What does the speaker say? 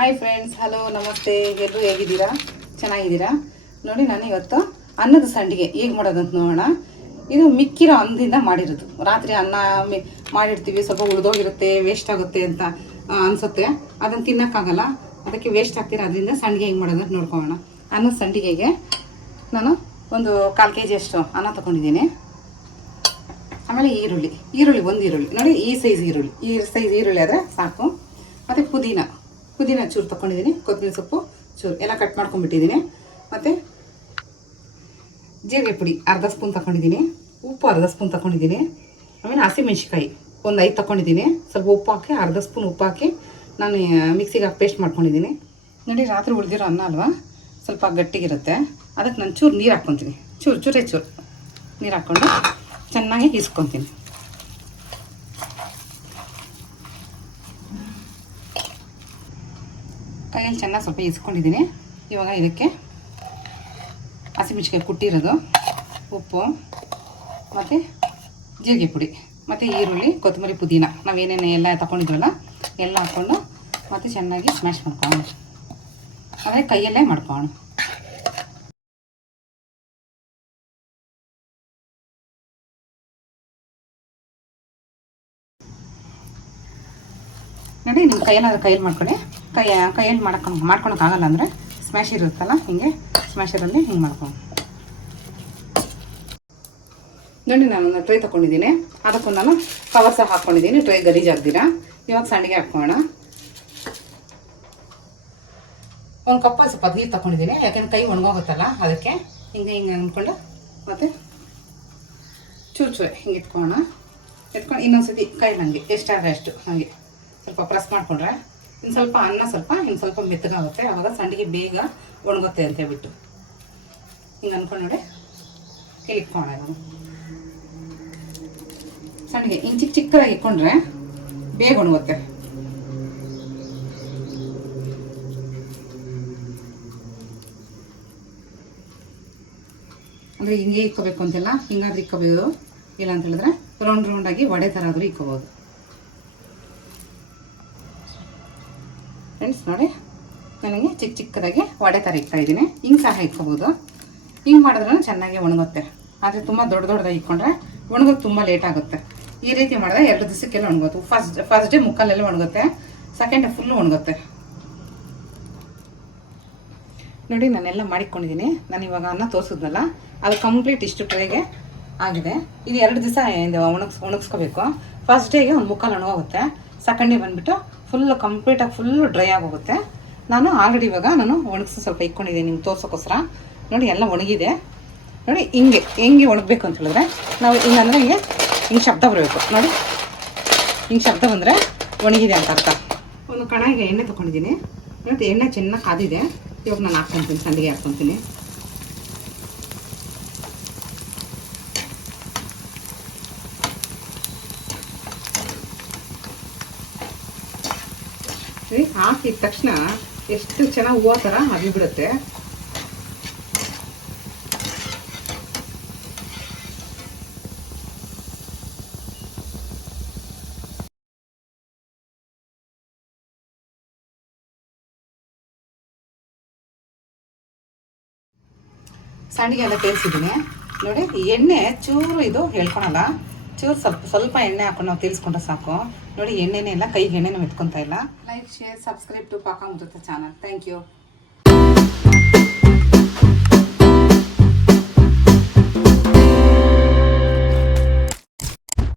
Hi friends, hello, ನಮಸ್ತೆ. ಎಲ್ಲರೂ ಹೇಗಿದ್ದೀರಾ? ಚೆನ್ನಾಗಿದ್ದೀರಾ? ನೋಡಿ, ನಾನು ಇವತ್ತು ಅನ್ನದ ಸಂಡಿಗೆ ಹೇಗೆ ಮಾಡೋದಂತ ನೋಡೋಣ. ಇದು ಮಿಕ್ಕಿರೋ ಅನ್ನದಿಂದ ಮಾಡಿರೋದು. ರಾತ್ರಿ ಅನ್ನ ಮಾಡಿರ್ತೀವಿ, ಸ್ವಲ್ಪ ಉಳಿದೋಗಿರುತ್ತೆ, ವೇಸ್ಟ್ ಆಗುತ್ತೆ ಅಂತ ಅನಿಸುತ್ತೆ. ಅದನ್ನು ತಿನ್ನೋಕ್ಕಾಗಲ್ಲ, ಅದಕ್ಕೆ ವೇಸ್ಟ್ ಆಗ್ತೀರ. ಅದರಿಂದ ಸಂಡಿಗೆ ಹೇಗೆ ಮಾಡೋದಂತ ನೋಡ್ಕೊಳ್ಳೋಣ. ಅನ್ನದ ಸಂಡಿಗೆಗೆ ನಾನು ಒಂದು 1/4 kg ಅಷ್ಟು ಅನ್ನ ತೊಗೊಂಡಿದ್ದೀನಿ. ಆಮೇಲೆ ಈರುಳ್ಳಿ 1 ಈರುಳ್ಳಿ ನೋಡಿ, ಈ ಸೈಜ್ ಈರುಳ್ಳಿ ಆದರೆ ಸಾಕು. ಮತ್ತು ಪುದೀನ ಚೂರು ತೊಗೊಂಡಿದ್ದೀನಿ, ಕೊತ್ತಂಬರಿ ಸೊಪ್ಪು ಚೂರು ಎಲ್ಲ ಕಟ್ ಮಾಡ್ಕೊಂಡ್ಬಿಟ್ಟಿದ್ದೀನಿ. ಮತ್ತು ಜೀರಿಗೆ ಪುಡಿ ಅರ್ಧ ಸ್ಪೂನ್ ತೊಗೊಂಡಿದ್ದೀನಿ, ಉಪ್ಪು ಅರ್ಧ ಸ್ಪೂನ್ ತೊಗೊಂಡಿದ್ದೀನಿ. ಆಮೇಲೆ ಹಸಿಮೆಣ್ಸಿಕಾಯಿ ಒಂದು 5 ತೊಗೊಂಡಿದ್ದೀನಿ. ಸ್ವಲ್ಪ ಉಪ್ಪು ಹಾಕಿ, ಅರ್ಧ ಸ್ಪೂನ್ ಉಪ್ಪು ಹಾಕಿ ನಾನು ಮಿಕ್ಸಿಗೆ ಹಾಕಿ ಪೇಸ್ಟ್ ಮಾಡ್ಕೊಂಡಿದ್ದೀನಿ. ನೋಡಿ, ರಾತ್ರಿ ಉಳಿದಿರೋ ಅನ್ನ ಅಲ್ವಾ, ಸ್ವಲ್ಪ ಗಟ್ಟಿಗಿರುತ್ತೆ. ಅದಕ್ಕೆ ನಾನು ಚೂರು ನೀರು ಹಾಕ್ಕೊತೀನಿ, ಚೂರು ನೀರು ಹಾಕ್ಕೊಂಡು ಚೆನ್ನಾಗಿ ಇಸ್ಕೊತೀನಿ. ಕೈಯಲ್ಲಿ ಚೆನ್ನಾಗಿ ಸ್ವಲ್ಪ ಇಸ್ಕೊಂಡಿದ್ದೀನಿ. ಇವಾಗ ಇದಕ್ಕೆ ಹಸಿಮೆಣ್ಸಿಕಾಯಿ ಕುಟ್ಟಿರೋದು, ಉಪ್ಪು ಮತ್ತು ಜೀರಿಗೆ ಪುಡಿ ಮತ್ತು ಈರುಳ್ಳಿ, ಕೊತ್ತಂಬರಿ, ಪುದೀನ ನಾವೇನೇನು ಎಲ್ಲ ತಗೊಂಡಿದ್ವಲ್ಲ ಎಲ್ಲ ಹಾಕ್ಕೊಂಡು ಮತ್ತು ಚೆನ್ನಾಗಿ ಸ್ಮ್ಯಾಶ್ ಮಾಡ್ಕೊಳ್ಳೋಣ. ಅಂದರೆ ಕೈಯಲ್ಲೇ ಮಾಡ್ಕೊಳ್ಳೋಣ. ನೋಡಿ, ನಿಮ್ಮ ಕೈಯಲ್ಲಿ ಮಾಡ್ಕೊಳ್ಳಿ. ಕೈಯಲ್ಲಿ ಮಾಡ್ಕೊಳಕ್ಕಾಗಲ್ಲ ಅಂದರೆ ಸ್ಮ್ಯಾಶ್ ಇರುತ್ತಲ್ಲ, ಹಿಂಗೆ ಸ್ಮ್ಯಾಶರಲ್ಲಿ ಹಿಂಗೆ ಮಾಡ್ಕೊಂಡು. ನೋಡಿ, ನಾನು ಟ್ರೈ ತೊಗೊಂಡಿದ್ದೀನಿ. ಅದಕ್ಕೂ ನಾನು ಕವರ್ ಸಹ ಹಾಕ್ಕೊಂಡಿದ್ದೀನಿ, ಟ್ರೈ ಗಲೀಜಾಗ್ದಿರ. ಇವಾಗ ಸಂಡಿಗೆ ಹಾಕ್ಕೊಳ್ಳೋಣ. ಒಂದು ಕಪ್ಪ ಸ್ವಲ್ಪ ನೀರು ತೊಗೊಂಡಿದ್ದೀನಿ, ಯಾಕೆಂದ್ರೆ ಕೈ ಒಣಗೋಗುತ್ತಲ್ಲ, ಅದಕ್ಕೆ ಹಿಂಗೆ ಅಂದ್ಕೊಂಡು ಮತ್ತು ಚೂರು ಹಿಂಗೆ ಎತ್ಕೊಂಡು ಇನ್ನೊಂದು ಸತಿ ಕೈ ನನಗೆ ಎಷ್ಟಾದರೆ ಅಷ್ಟು ಹಾಗೆ ಸ್ವಲ್ಪ ಪ್ರೆಸ್ ಮಾಡಿಕೊಂಡ್ರೆ ಇನ್ನು ಸ್ವಲ್ಪ ಅನ್ನ ಸ್ವಲ್ಪ ಮೆತ್ತಗಾಗುತ್ತೆ. ಆವಾಗ ಸಂಡಿಗೆ ಬೇಗ ಒಣಗುತ್ತೆ ಅಂತ ಹೇಳ್ಬಿಟ್ಟು ಹಿಂಗೆ ಅಂದ್ಕೊಂಡು ನೋಡಿ ಇಟ್ಕೊಳ್ಳೋಣ. ನಾನು ಸಂಡಿಗೆ ಹಿಂಗೆ ಚಿಕ್ಕದಾಗಿ ಇಟ್ಕೊಂಡ್ರೆ ಬೇಗ ಒಣಗುತ್ತೆ. ಅಂದರೆ ಹಿಂಗೆ ಇಕ್ಕೋಬೇಕು ಅಂತೆಲ್ಲ, ಹಿಂಗಾದ್ರೂ ಇಕ್ಕೋಬೋದು. ಇಲ್ಲ ಅಂತ ಹೇಳಿದ್ರೆ ರೌಂಡಾಗಿ ವಡೆ ಥರ ಆದರೂ ಇಕ್ಕೋಬೋದು. ಫ್ರೆಂಡ್ಸ್ ನೋಡಿ, ನನಗೆ ಚಿಕ್ಕದಾಗಿ ವಡೆ ಥರ ಇಕ್ತಾಯಿದ್ದೀನಿ. ಹಿಂಗೆ ಸಹ ಇಕ್ಕೋಬೋದು. ಹಿಂಗೆ ಮಾಡಿದ್ರೂ ಚೆನ್ನಾಗಿ ಒಣಗುತ್ತೆ. ಆದರೆ ತುಂಬ ದೊಡ್ಡದಾಗಿ ಇಕ್ಕೊಂಡ್ರೆ ಒಣಗೋದು ತುಂಬ ಲೇಟ್ ಆಗುತ್ತೆ. ಈ ರೀತಿ ಮಾಡಿದ್ರೆ 2 ದಿವಸಕ್ಕೆಲ್ಲ ಒಣಗುತ್ತೆ. ಫಸ್ಟ್ ಡೇ ಮುಕ್ಕಲ್ಲೆಲ್ಲ ಒಣಗುತ್ತೆ, ಸೆಕೆಂಡ್ ಡೇ ಫುಲ್ಲು ಒಣಗುತ್ತೆ. ನೋಡಿ, ನಾನೆಲ್ಲ ಮಾಡಿಕೊಂಡಿದ್ದೀನಿ. ನಾನು ಇವಾಗ ಅನ್ನ ತೋರಿಸಿದ್ನಲ್ಲ, ಅದು ಕಂಪ್ಲೀಟ್ ಇಷ್ಟು ಟ್ರೈಗೆ ಆಗಿದೆ. ಇದು 2 ದಿವಸ ಒಣಗಿಸ್ಕೋಬೇಕು. ಫಸ್ಟ್ ಡೇಗೆ ಒಂದು ಮುಕ್ಕಾಲು ಒಣಗೋಗುತ್ತೆ, ಸೆಕೆಂಡ್ ಡೇ ಬಂದುಬಿಟ್ಟು ಕಂಪ್ಲೀಟಾಗಿ ಫುಲ್ಲು ಡ್ರೈ ಆಗೋಗುತ್ತೆ. ನಾನು ಆಲ್ರೆಡಿ ಇವಾಗ ಒಣಗಿಸಿ ಸ್ವಲ್ಪ ಇಟ್ಕೊಂಡಿದ್ದೀನಿ ನಿಮ್ಗೆ ತೋರ್ಸೋಕ್ಕೋಸ್ಕರ. ನೋಡಿ, ಎಲ್ಲ ಒಣಗಿದೆ. ನೋಡಿ, ಹೆಂಗೆ ಒಣಗಬೇಕು ಅಂತ ಹೇಳಿದ್ರೆ ನಾವು ಹಿಂಗಂದರೆ ಹಿಂಗೆ ಶಬ್ದ ಬರಬೇಕು. ನೋಡಿ, ಹಿಂಗೆ ಶಬ್ದ ಬಂದರೆ ಒಣಗಿದೆ ಅಂತ ಅರ್ಥ. ಒಂದು ಕಣಾಯಿಗೆ ಎಣ್ಣೆ ತೊಗೊಂಡಿದ್ದೀನಿ. ನೋಡಿ, ಎಣ್ಣೆ ಚೆನ್ನಾಗಿ ಕಾದಿದೆ. ಇವಾಗ ನಾನು ಹಾಕ್ಕೊತೀನಿ, ಸಂಡಿಗೆ ಹಾಕ್ಕೊತೀನಿ. ಹಾಕಿದ ತಕ್ಷಣ ಎಷ್ಟು ಚೆನ್ನಾಗಿ ಹೂವು ಥರ ಅರಿಬಿಡುತ್ತೆ. ಸಂಡಿಗೆ ಎಲ್ಲ ತೇಲ್ಸಿದ್ದೀನಿ. ನೋಡಿ, ಎಣ್ಣೆ ಚೂರು ಇದು ಹೇಳ್ಕೊಳಲ್ಲ, ಚೂರು ಸ್ವಲ್ಪ ಎಣ್ಣೆ ಹಾಕೊಂಡು ನಾವು ತೇಲ್ಸ್ಕೊಂಡ್ರೆ ಸಾಕು. ನೋಡಿ, ಎಣ್ಣೆನೇ ಇಲ್ಲ, ಕೈಗೆ ಎಣ್ಣೆನೂ ಎತ್ಕೊತಾ ಇಲ್ಲ. ಲೈಕ್, ಶೇರ್, ಸಬ್ಸ್ಕ್ರೈಬ್ ಟು ಪಾಕ ಅಮೃತ ಚಾನಲ್. Thank you.